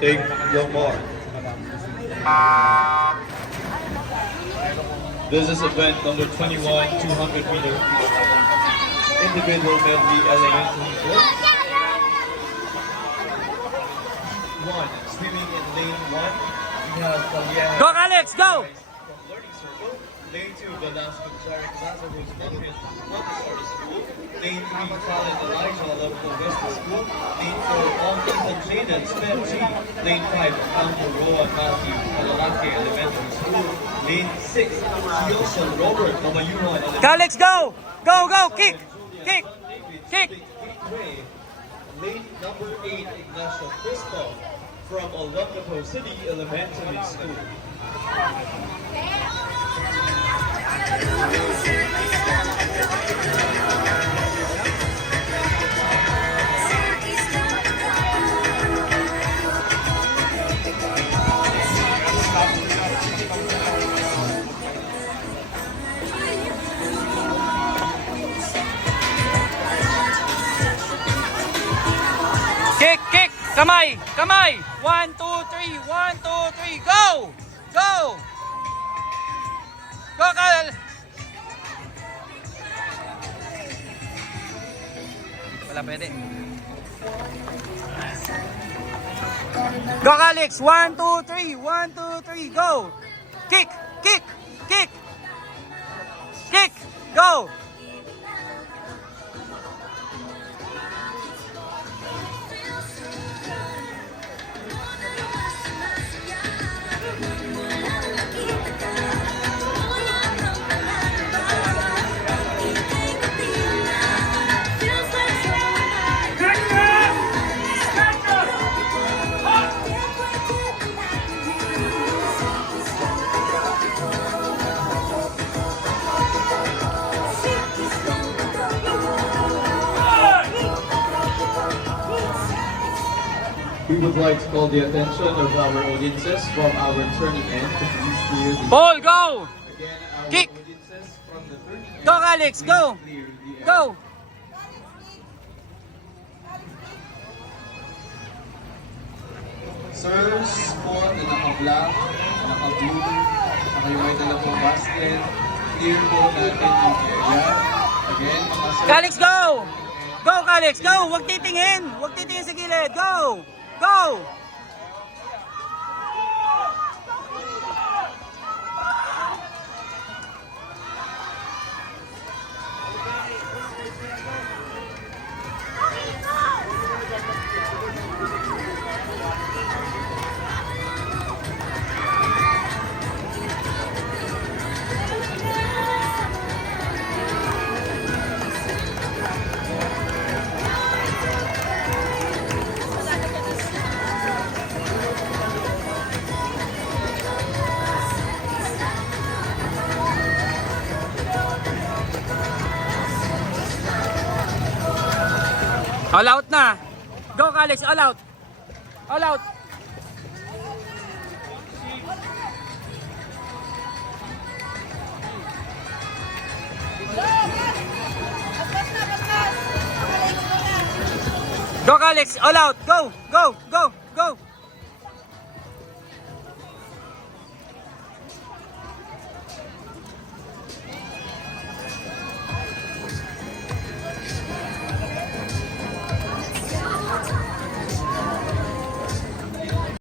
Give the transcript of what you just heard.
Take your mark. This is event number 21, 200 meter individual medley elementary course. One, swimming in lane 1. We have Talia. Go, Alex, go! From Learning Circle. Lane 2, Velasco Jarek Lazarus Montessori School. Lane 3, Colin Elijah Level Western School. Lane 4, Paul Ethan Jaden STEM G. Lane 5, Andrew Rowan Matthew Alalake Elementary School. Lane 6, Gilson Robert Mamayuan Elementary. Alex, go! Go, go! Kick! Kick! Kick! Lane number 8, Ignacio Cristo from Olongapo City Elementary School. Kick! Kick! Kamay! Kamay! 1, 2, 3! 1, 2, 3! Go! Go! Go, Kal! Wala pwede. Go, Alex! 1, 2, 3! 1, 2, 3! Go! Kick! Kick! Kick! Kick! Go! We would like to call the attention of our audiences from our turning end to please clear the Ball, go! again our Kick. audiences from the turning end. Go, Alex, go! Clear the end. Go! Sirs po na naka-black, naka-blue, naka-yung may dala po basket, clear po natin yung area. Again, mga sirs. Alex, go! Go, Alex, go! Huwag titingin! Huwag titingin sa gilid! Go! Go! All out na. Go, Alex, all out. All out. Go, Alex, all out. Go, go, go, go.